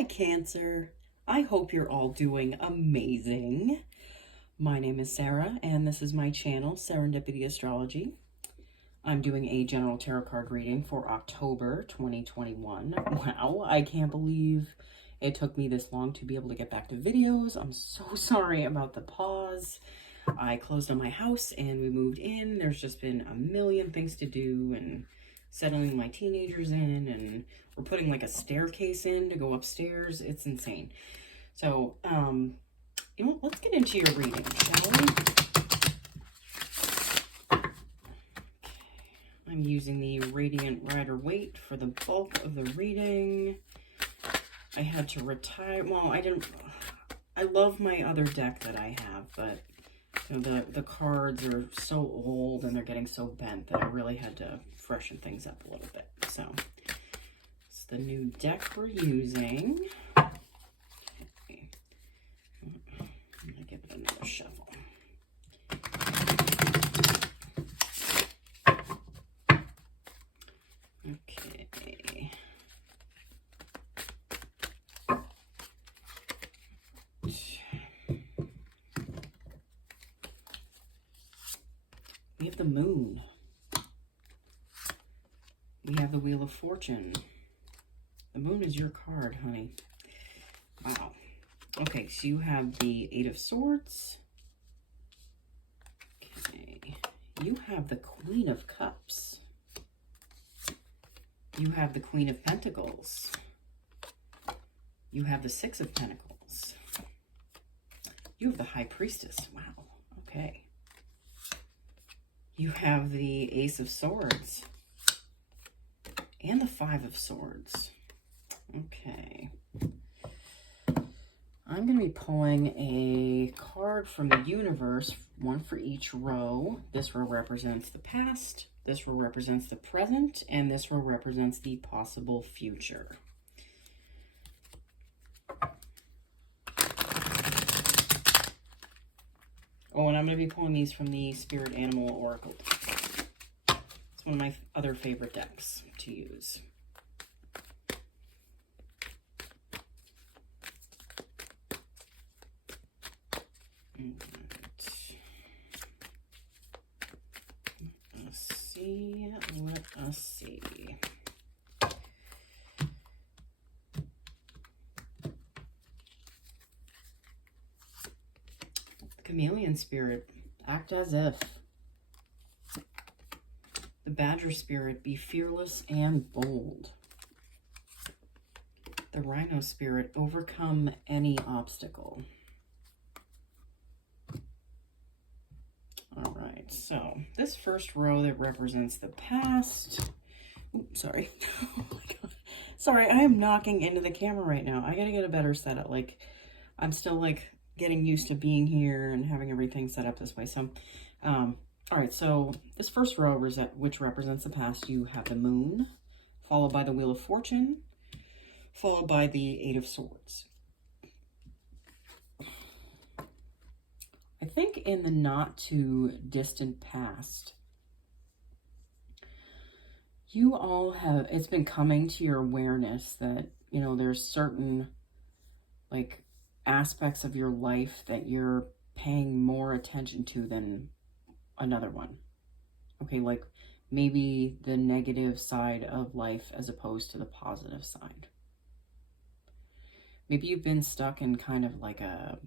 Hi, Cancer. I hope you're all doing amazing. My name is Sarah, and this is my channel, Serendipity Astrology. I'm doing a general tarot card reading for October 2021. Wow, I can't believe it took me this long to be able to get back to videos. I'm so sorry about the pause. I closed on my house and we moved in. There's just been a million things to do and settling my teenagers in, and we're putting like a staircase in to go upstairs. It's insane. So, you know, let's get into your reading, shall we? Okay. I'm using the Radiant Rider-Waite for the bulk of the reading. I had to retire. Well, I love my other deck that I have, but you know, the cards are so old and they're getting so bent that I really had to freshen things up a little bit. So it's the new deck we're using. Okay. I'm gonna give it another shuffle. Okay. We have the Moon. We have the Wheel of Fortune. The Moon is your card, honey. Wow. Okay, so you have the Eight of Swords. Okay. You have the Queen of Cups. You have the Queen of Pentacles. You have the Six of Pentacles. You have the High Priestess. Wow. Okay. You have the Ace of Swords and the Five of Swords. Okay. I'm going to be pulling a card from the universe, one for each row. This row represents the past, this row represents the present, and this row represents the possible future. Oh, and I'm going to be pulling these from the Spirit Animal Oracle deck. It's one of my other favorite decks to use. Let us see. Chameleon Spirit, act as if. The Badger Spirit, be fearless and bold. The Rhino Spirit, overcome any obstacle. All right, so this first row that represents the past. Oops, sorry. Oh my God. Sorry, I am knocking into the camera right now. I gotta get a better setup. Like, I'm still like getting used to being here and having everything set up this way. So, all right, so this first row, which represents the past, you have the Moon, followed by the Wheel of Fortune, followed by the Eight of Swords. I think in the not too distant past, you all have, it's been coming to your awareness that, you know, there's certain like aspects of your life that you're paying more attention to than another one. Okay, like maybe the negative side of life as opposed to the positive side. Maybe you've been stuck in kind of like a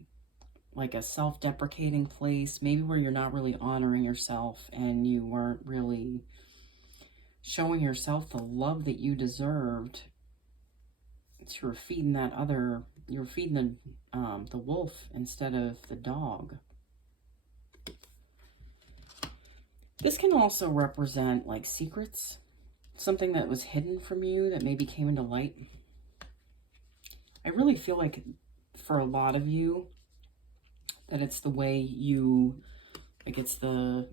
self-deprecating place, maybe where you're not really honoring yourself and you weren't really showing yourself the love that you deserved. So you're feeding you're feeding the wolf instead of the dog. This can also represent like secrets, something that was hidden from you that maybe came into light. I really feel like for a lot of you, that it's the way you, like it's the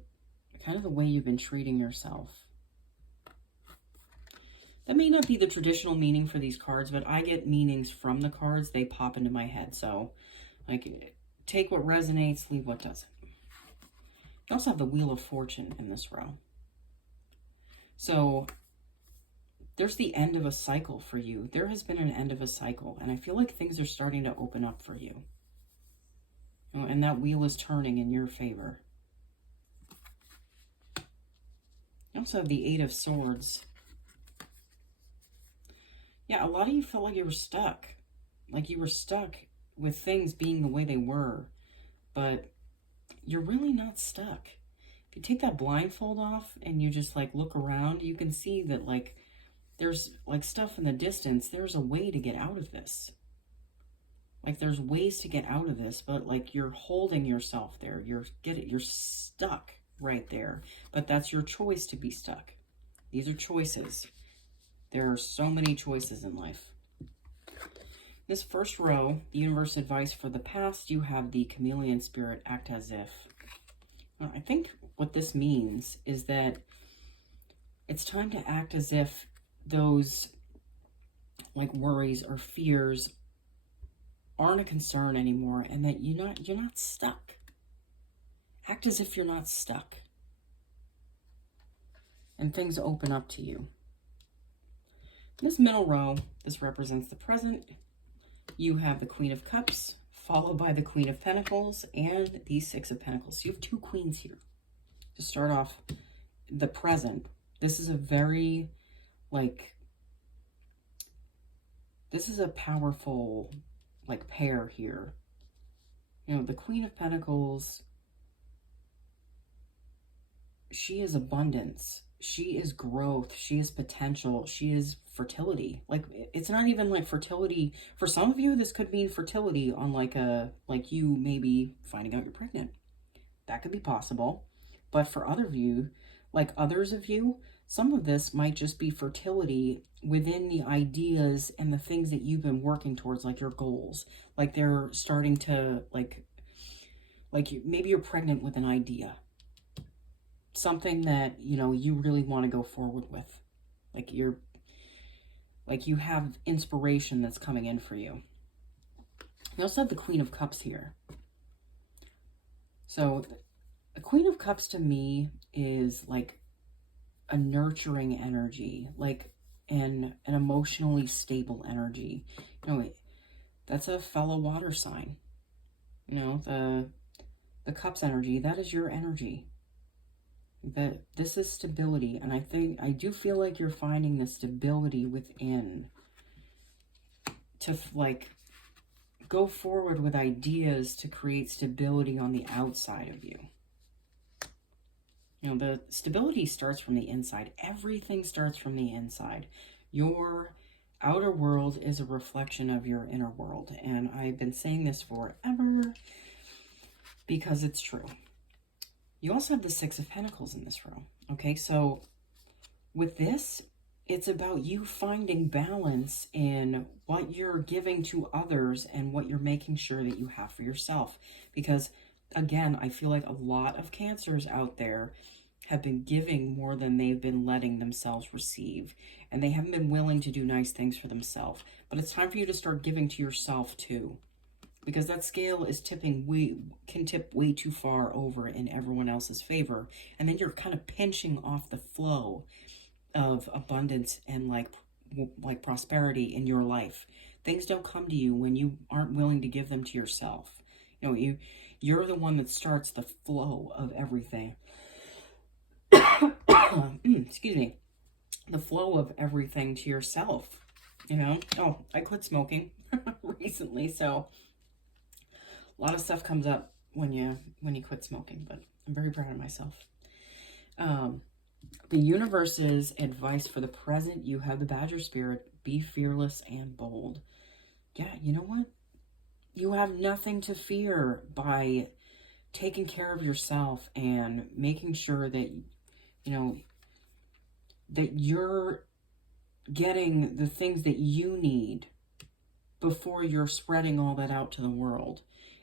kind of the way you've been treating yourself. That may not be the traditional meaning for these cards, but I get meanings from the cards. They pop into my head. So, like, take what resonates, leave what doesn't. You also have the Wheel of Fortune in this row. So, there's the end of a cycle for you. There has been an end of a cycle, and I feel like things are starting to open up for you. And that wheel is turning in your favor. You also have the Eight of Swords. Yeah, a lot of you felt like you were stuck. Like you were stuck with things being the way they were. But you're really not stuck. If you take that blindfold off and you just like look around, you can see that like there's like stuff in the distance. There's a way to get out of this. Like there's ways to get out of this, but like you're holding yourself there. You're stuck right there. But that's your choice to be stuck. These are choices. There are so many choices in life. This first row, the universe advice for the past, you have the chameleon spirit, act as if. Now, I think what this means is that it's time to act as if those like worries or fears aren't a concern anymore, and that you're not stuck. Act as if you're not stuck. And things open up to you. This middle row, this represents the present. You have the Queen of Cups, followed by the Queen of Pentacles, and the Six of Pentacles. So you have two queens here. To start off, the present. This is a very, like, this is a powerful, like, pair here. You know, the Queen of Pentacles, she is abundance. She is growth. She is potential. She is fertility. Like, it's not even like fertility. For some of you, this could mean fertility on like you maybe finding out you're pregnant. That could be possible. But for others of you, some of this might just be fertility within the ideas and the things that you've been working towards, like your goals. Like they're starting to maybe you're pregnant with an idea. Something that, you know, you really want to go forward with. Like you have inspiration that's coming in for you. You also have the Queen of Cups here. So the Queen of Cups to me is like a nurturing energy, like an emotionally stable energy. You know, that's a fellow water sign. You know, the Cups energy, that is your energy. That this is stability, and I do feel like you're finding the stability within to like go forward with ideas to create stability on the outside of you. You know, the stability starts from the inside. Everything starts from the inside. Your outer world is a reflection of your inner world, and I've been saying this forever because it's true. You also have the Six of Pentacles in this row. Okay, so with this, it's about you finding balance in what you're giving to others and what you're making sure that you have for yourself. Because, again, I feel like a lot of Cancers out there have been giving more than they've been letting themselves receive. And they haven't been willing to do nice things for themselves. But it's time for you to start giving to yourself, too. Because that scale is can tip way too far over in everyone else's favor. And then you're kind of pinching off the flow of abundance and like prosperity in your life. Things don't come to you when you aren't willing to give them to yourself. You know, you're the one that starts the flow of everything. Excuse me. The flow of everything to yourself. You know? Oh, I quit smoking recently, so a lot of stuff comes up when you quit smoking, but I'm very proud of myself. The universe's advice for the present, you have the Badger Spirit, be fearless and bold. Yeah, you know what? You have nothing to fear by taking care of yourself and making sure that, you know, that you're getting the things that you need before you're spreading all that out to the world.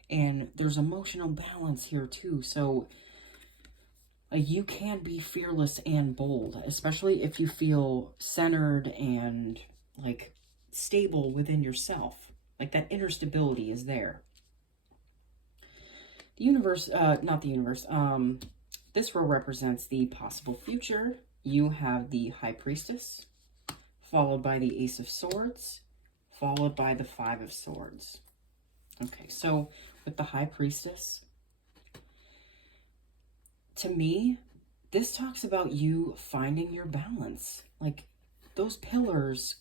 And there's emotional balance here too. So you can be fearless and bold, especially if you feel centered and like stable within yourself. Like that inner stability is there. The universe, not the universe, this row represents the possible future. You have the High Priestess, followed by the Ace of Swords, followed by the Five of Swords. Okay, so with the High Priestess, to me, this talks about you finding your balance. Like those pillars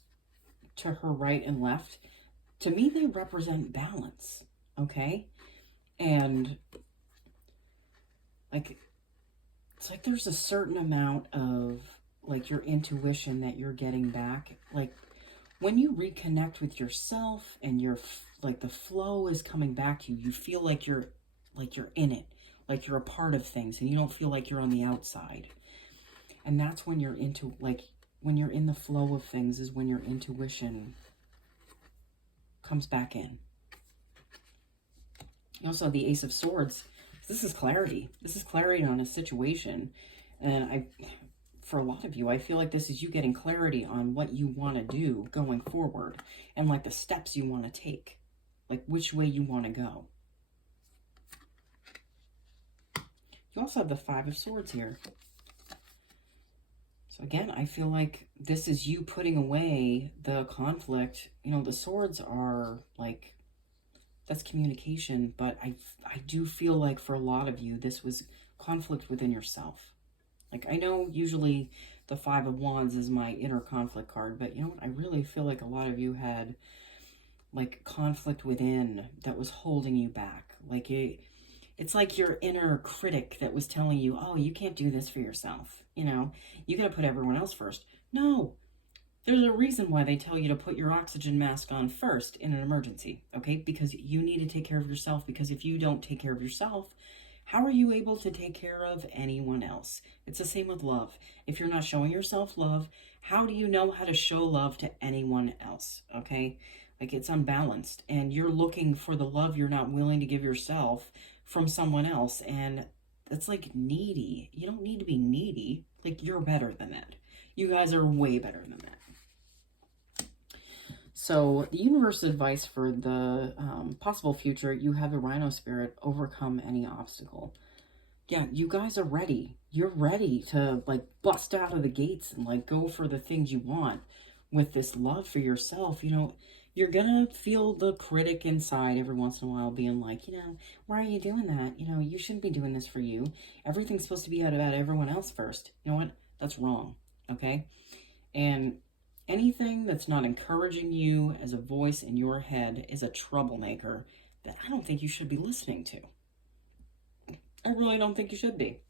to her right and left, to me, they represent balance, okay? And like, it's like there's a certain amount of like your intuition that you're getting back. Like when you reconnect with yourself and you're like the flow is coming back to you, you feel like you're in it, like you're a part of things, and you don't feel like you're on the outside. And that's when you're into, like, when you're in the flow of things is when your intuition comes back in. Also, the Ace of Swords, this is clarity. This is clarity on a situation. And for a lot of you, I feel like this is you getting clarity on what you want to do going forward and like the steps you want to take, like which way you want to go. You also have the Five of Swords here. So again, I feel like this is you putting away the conflict. You know, the swords are like, that's communication, but I do feel like for a lot of you, this was conflict within yourself. Like, I know usually the Five of Wands is my inner conflict card, but you know what? I really feel like a lot of you had like conflict within that was holding you back. Like it's like your inner critic that was telling you, oh, you can't do this for yourself. You know, you got to put everyone else first. No, there's a reason why they tell you to put your oxygen mask on first in an emergency, okay? Because you need to take care of yourself, because if you don't take care of yourself, how are you able to take care of anyone else? It's the same with love. If you're not showing yourself love, how do you know how to show love to anyone else, okay? Like, it's unbalanced, and you're looking for the love you're not willing to give yourself from someone else, and that's like needy. You don't need to be needy. Like, you're better than that. You guys are way better than that. So the universe advice for the possible future, you have the Rhino Spirit, overcome any obstacle. Yeah, you guys are ready. You're ready to like bust out of the gates and like go for the things you want with this love for yourself. You know, you're gonna feel the critic inside every once in a while being like, you know, why are you doing that? You know, you shouldn't be doing this for you. Everything's supposed to be out about everyone else first. You know what? That's wrong, okay? And anything that's not encouraging you as a voice in your head is a troublemaker that I don't think you should be listening to. I really don't think you should be.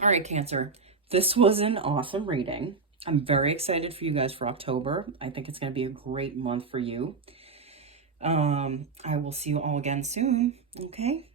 All right, Cancer. This was an awesome reading. I'm very excited for you guys for October. I think it's going to be a great month for you. I will see you all again soon, okay?